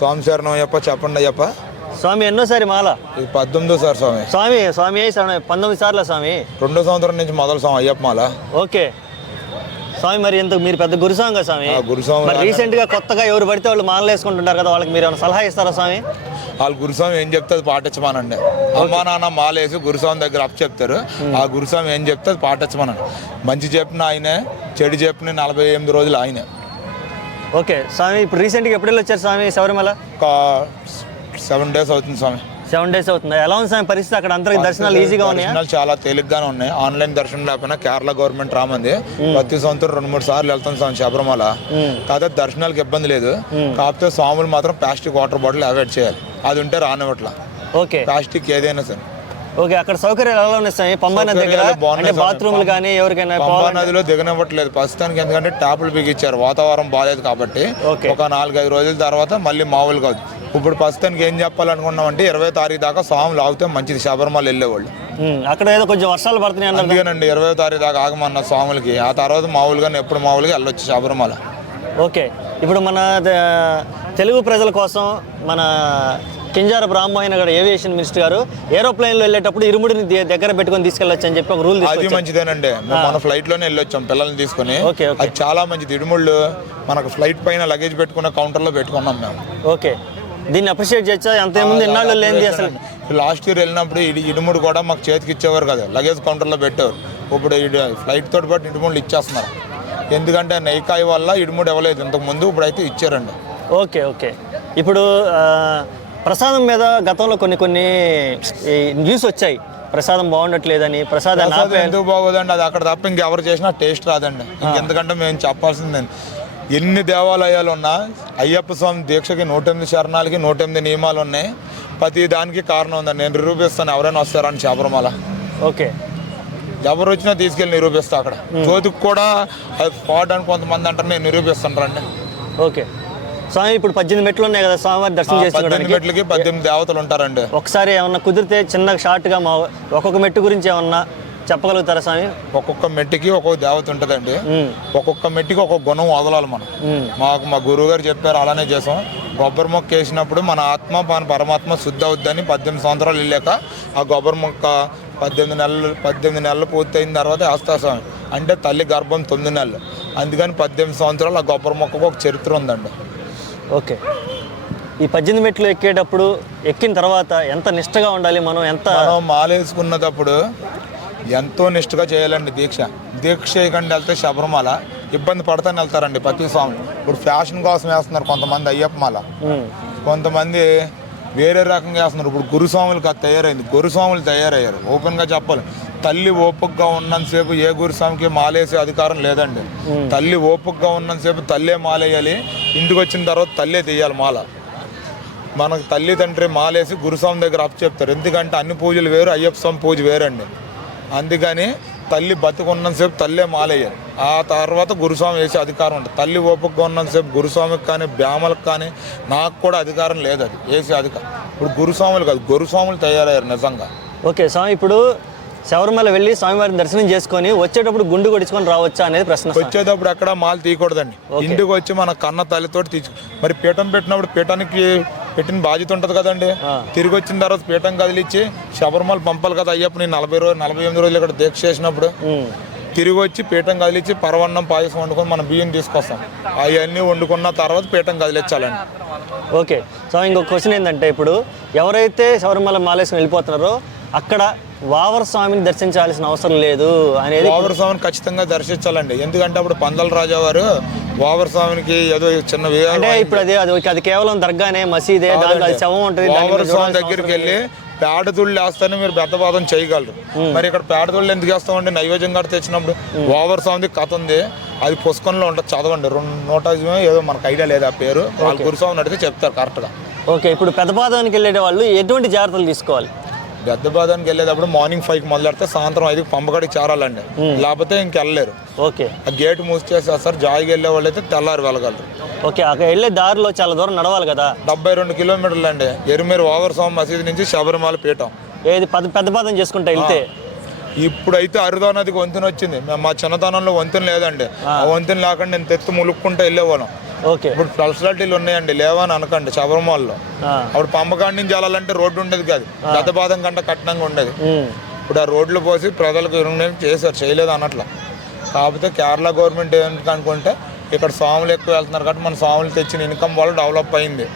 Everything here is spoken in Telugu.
స్వామి శరణం అయ్యప్ప. చెప్పండి అయ్యప్ప. స్వామి ఎన్నోసారి మాల? ఇది 19వ సారి స్వామి. స్వామి 19 సార్లు స్వామి. 2వ సంవత్సరం నుంచి మొదలు స్వామి అయ్యప్ప మాల. ఓకే స్వామి, మరి ఎంత మీరు పెద్ద గురుస్వామి కదా స్వామి. గురుస్వామి మరి రీసెంట్ గా కొత్తగా ఎవరు పడితే వాళ్ళు మాలలు వేసుకుంటుంటారు కదా, వాళ్ళకి మీరు ఏమైనా సలహా ఇస్తారా స్వామి? వాళ్ళు గురుస్వామి ఏం చెప్తే అది పాటించమానండి. అమ్మా నాన్న మాల వేసి గురుస్వామి దగ్గర అప్పు చెప్తారు. ఆ గురుస్వామి ఏం చెప్తే అది పాటించమానండి. మంచి చెప్పిన ఆయనే, చెడు చెప్పిన 48 రోజులు ఆయనే. ఓకే స్వామి, ఇప్పుడు రీసెంట్గా ఎప్పుడు వెళ్ళి వచ్చారు స్వామి శబరిమల? ఒక 7 days అవుతుంది స్వామి. 7 days అవుతుంది. ఎలా ఉంది స్వామి పరిస్థితి అక్కడ? అందరికి దర్శనాలు ఈజీగా ఉన్నాయి? దర్శనాలు చాలా తేలిగ్గానే ఉన్నాయి. ఆన్లైన్ దర్శనం లేకపోయినా కేరళ గవర్నమెంట్ రామంది. ప్రతి సంవత్సరం 2-3 సార్లు వెళ్తాం స్వామి శబరిమల. కాకపోతే దర్శనాలకు ఇబ్బంది లేదు. కాకపోతే స్వాములు మాత్రం ప్లాస్టిక్ వాటర్ బాటిల్ అవాయిడ్ చేయాలి. అది ఉంటే రానివ్వట్లా. ఓకే, ప్లాస్టిక్ ఏదైనా సరే. ఓకే, అక్కడ సౌకర్యాలు ఎలా ఉన్నాయి స్వామి? పంబా నది దగ్గర అంటే బాత్రూమ్లు కానీ ఎవరికైనా? పంబా నదిలో దిగనివ్వట్లేదు ప్రస్తుతానికి, ఎందుకంటే ట్యాపులు బిగించారు. వాతావరణం బాగాలేదు కాబట్టి. ఒక 4-5 రోజుల తర్వాత మళ్ళీ మామూలుగా అవుతుంది. ఇప్పుడు ప్రస్తుతానికి ఏం చెప్పాలనుకున్నామంటే 20వ తారీఖు దాకా స్వాములు ఆగితే మంచిది శబరిమల వెళ్ళేవాళ్ళు. అక్కడ ఏదో కొంచెం వర్షాలు పడుతున్నాయి అన్నారు. అందుకేనండి 20వ తారీఖు దాకా ఆగమన్న స్వాములకి. ఆ తర్వాత మామూలుగా ఎప్పుడు మామూలుగా వెళ్ళొచ్చు శబరిమల. ఓకే, ఇప్పుడు మన తెలుగు ప్రజల కోసం మన కింజారపు రామ్మోహన్ గారు ఏవియేషన్ మినిస్టర్ గారు ఏరోప్లేన్లో వెళ్ళేటప్పుడు ఇరుముడిని దగ్గర పెట్టుకొని తీసుకెళ్ళొచ్చు అని చెప్పి ఒక రూల్. అది మంచిదేనండి. మన ఫ్లైట్ లోనే వెళ్ళొచ్చాం పిల్లల్ని తీసుకుని. అది చాలా మంచిది. ఇడుముళ్ళు మనకు ఫ్లైట్ పైన లగేజ్ పెట్టుకున్న కౌంటర్లో పెట్టుకున్నాం మేము. ఓకే, దీన్ని అప్రిషియేట్ చేయొచ్చా? అంతేముంది ఇన్నాళ్ళు లేనిది అసలు. లాస్ట్ ఇయర్ వెళ్ళినప్పుడు ఇడుముడు కూడా మాకు చేతికి ఇచ్చేవారు కదా, లగేజ్ కౌంటర్లో పెట్టేవారు. ఇప్పుడు ఫ్లైట్ తోటి పాటు ఇడుముళ్ళు ఇచ్చేస్తున్నారు. ఎందుకంటే నైకాయి వల్ల ఇడుముడు ఇవ్వలేదు ఇంతకుముందు, ఇప్పుడైతే ఇచ్చారండి. ఓకే ఓకే, ఇప్పుడు ప్రసాదం మీద గతంలో కొన్ని న్యూస్ వచ్చాయి, ప్రసాదం బాగుండట్లేదని. ప్రసాదం ఎందుకు బాగోదండి? అది అక్కడ తప్ప ఇంకెవరు చేసినా టేస్ట్ రాదండి. ఇంకెందుకంటే మేము చెప్పాల్సిందండి, ఎన్ని దేవాలయాలు ఉన్నా అయ్యప్ప స్వామి దీక్షకి 108 శరణాలకి 108 నియమాలు ఉన్నాయి. ప్రతి దానికి కారణం ఉందండి. నేను నిరూపిస్తాను, ఎవరైనా వస్తారని శబరిమల. ఓకే, ఎవరు వచ్చినా తీసుకెళ్ళి నిరూపిస్తా. అక్కడ జ్యోతికి కూడా అది స్పాట్ అని కొంతమంది అంటారు, నేను నిరూపిస్తాను రండి. ఓకే స్వామి, ఇప్పుడు 18 మెట్లు ఉన్నాయి కదా స్వామివారి దర్శనం చేసుకోవడానికి. 18 మెట్లకి 18 దేవతలు ఉంటారండి. ఒకసారి ఏమన్నా కుదిరితే చిన్న షార్ట్గా ఒక్కొక్క మెట్టు గురించి ఏమన్నా చెప్పగలుగుతారా స్వామి? ఒక్కొక్క మెట్టికి ఒక్కొక్క దేవత ఉంటుందండి. ఒక్కొక్క మెట్టికి ఒక్కొక్క గుణం వదలాలి మనం. మా గురువు గారు చెప్పారు, అలానే చేసాం. కొబ్బరి మొక్క వేసినప్పుడు మన ఆత్మ మన పరమాత్మ శుద్ధి అవుద్దని 18 సంవత్సరాలు వెళ్ళాక ఆ కొబ్బరి మొక్క 18 నెలలు పూర్తయిన తర్వాత వేస్తా స్వామి. అంటే తల్లి గర్భం 9 నెలలు. అందుకని 18 సంవత్సరాలు ఆ కొబ్బరి మొక్కకు ఒక చరిత్ర ఉందండి. ఓకే, ఈ 18 మెట్లు ఎక్కేటప్పుడు ఎక్కిన తర్వాత ఎంత నిష్టగా ఉండాలి? మనం మాలేసుకున్నప్పుడు ఎంతో నిష్ఠగా చేయాలండి దీక్ష. దీక్ష చేయకుండా వెళ్తే శబరిమల ఇబ్బంది పడతానే వెళ్తారండి ప్రతి స్వామి. ఇప్పుడు ఫ్యాషన్ కోసం వేస్తున్నారు కొంతమంది అయ్యప్ప మాల, కొంతమంది వేరే రకంగా వేస్తున్నారు. ఇప్పుడు గురుస్వాములకు అది తయారైంది. గురుస్వాములు తయారయ్యారు. ఓపెన్గా చెప్పాలి, తల్లి ఓపికగా ఉన్నంతసేపు ఏ గురుస్వామికి మాలేసే అధికారం లేదండి. తల్లి ఓపికగా ఉన్నంతసేపు తల్లే మాలేయాలి. ఇంటికి వచ్చిన తర్వాత తల్లే తీయాలి మాల. మనకు తల్లి తండ్రి మాలేసి గురుస్వామి దగ్గర అప్పు చెప్తారు. ఎందుకంటే అన్ని పూజలు వేరు, అయ్యప్ప స్వామి పూజ వేరండి. అందుకని తల్లి బతుకున్నంతసేపు తల్లే మాలేయాలి. ఆ తర్వాత గురుస్వామి వేసే అధికారం ఉంటుంది. తల్లి ఓపికగా ఉన్నంతసేపు గురుస్వామికి కానీ బ్రాహ్మలకు కానీ నాకు కూడా అధికారం లేదు అది వేసే అధికారం. ఇప్పుడు గురుస్వాములు కాదు, గురుస్వాములు తయారయ్యారు నిజంగా. ఓకే స్వామి, ఇప్పుడు శబరిమల వెళ్ళి స్వామివారిని దర్శనం చేసుకొని వచ్చేటప్పుడు గుండు కొడుచుకొని రావచ్చా అనేది ప్రశ్న. వచ్చేటప్పుడు ఎక్కడ మాల తీయకూడదండి. ఇంటికి వచ్చి మన కన్న తల్లితోటి మరి పీఠం పెట్టినప్పుడు పీఠానికి పెట్టిన బాధ్యత ఉంటుంది కదండి. తిరిగి వచ్చిన తర్వాత పీఠం కదిలిచ్చి శబరిమల పంపాలి కదా అయ్యప్ప. నేను 48 రోజులు ఇక్కడ దీక్ష చేసినప్పుడు తిరిగి వచ్చి పీఠం కదిలిచ్చి పరవన్నం పాయసం వండుకొని మన బియ్యం తీసుకొస్తాం. అవన్నీ వండుకున్న తర్వాత పీఠం కదిలించాలండి. ఓకే సో ఇంకొక క్వశ్చన్ ఏంటంటే, ఇప్పుడు ఎవరైతే శబరిమల మాలేసుకొని వెళ్ళిపోతున్నారో అక్కడ వావర స్వామిని దర్శించాల్సిన అవసరం లేదు అనేది. వావర స్వామిని ఖచ్చితంగా దర్శించాలండి. ఎందుకంటే అప్పుడు పందల రాజా వారు వావర స్వామికి ఏదో చిన్న అంటే ఇప్పుడు అది కేవలం దర్గానే, మసీదే, శవం ఉంటుంది. వావర స్వామి దగ్గరికి వెళ్ళి పేడతుళ్ళు వేస్తానే మీరు బెత్తపాదం చేయగలరు. మరి ఇక్కడ పేడతుళ్ళు ఎందుకు వేస్తామండి? నైవేద్యం కూడా తెచ్చినప్పుడు వావర స్వామిది కథ ఉంది, అది పుస్తకంలో ఉంటుంది, చదవండి. 100 ఏదో మనకు ఐడియా లేదు ఆ పేరు. వాళ్ళు గురుస్వామిని అడిగితే చెప్తారు కరెక్ట్గా. ఓకే, ఇప్పుడు పెద్దపాదానికి వెళ్ళే వాళ్ళు ఎటువంటి జాగ్రత్తలు తీసుకోవాలి? పెద్దపాదానికి వెళ్ళేటప్పుడు మార్నింగ్ 5కి మొదలెడితే సాయంత్రం 5కి పంపగడికి చేరాలండి. లేకపోతే ఇంకెళ్ళలేరు. ఓకే, ఆ గేట్ మూసేస్తారు. జాయికి వెళ్ళే వాళ్ళు అయితే తెల్లారి వెళ్ళగలరు. ఓకే, అక్కడ వెళ్ళే దారిలో చాలా దూరం నడవాలి కదా? 72 కిలోమీటర్లు అండి. ఎరుమేరు వావర స్వామి మసీదు నుంచి శబరిమల పీఠం. ఏది పెద్దపాదం చేసుకుంటా వెళ్తే? ఇప్పుడైతే అరుదా నదికి వంతెన వచ్చింది. మా చిన్నతనంలో వంతెన లేదండి. ఆ వంతెన లేకుండా నేను తెత్తు ములుక్కుంటూ వెళ్ళేవాళ్ళం. ఓకే. ఇప్పుడు ఫెసిలిటీలు ఉన్నాయండి, లేవని అనకండి. శబరిమలలో అప్పుడు పంపకాడి నుంచి వెళ్ళాలంటే రోడ్డు ఉండేది కాదు, దత్తపాదం కంటే కఠినంగా ఉండేది. ఇప్పుడు ఆ రోడ్లు పోసి ప్రజలకు చేశారు, చేయలేదు అనట్ల. కాకపోతే కేరళ గవర్నమెంట్ ఏంటి అనుకుంటే ఇక్కడ స్వాములు ఎక్కువ వెళ్తున్నారు కాబట్టి మన స్వాములు తెచ్చిన ఇన్కమ్ వల్ల డెవలప్ అయింది.